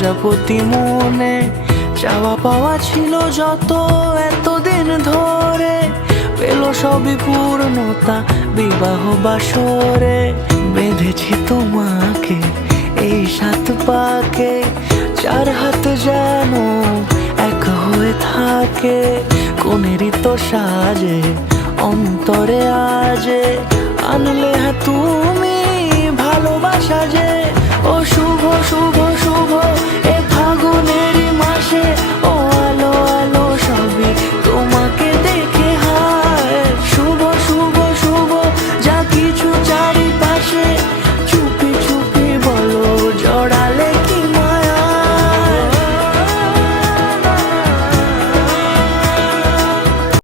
প্রজাপতি মনে চাওয়া পাওয়া ছিল যত এতদিন ধরে, পেল সবই পূর্ণতা বিবাহ বাসরে। বেঁধেছি তোমাকে এই 7 পাকে, 4 হাত যেন এক হয়ে থাকে। কোনেরই তো সাজে অন্তরে আজে আনলে হ্যাঁ তুমি ভালোবাসা যে। ও শুভ শুভ শুভ এ ফাগুনেরই মাসে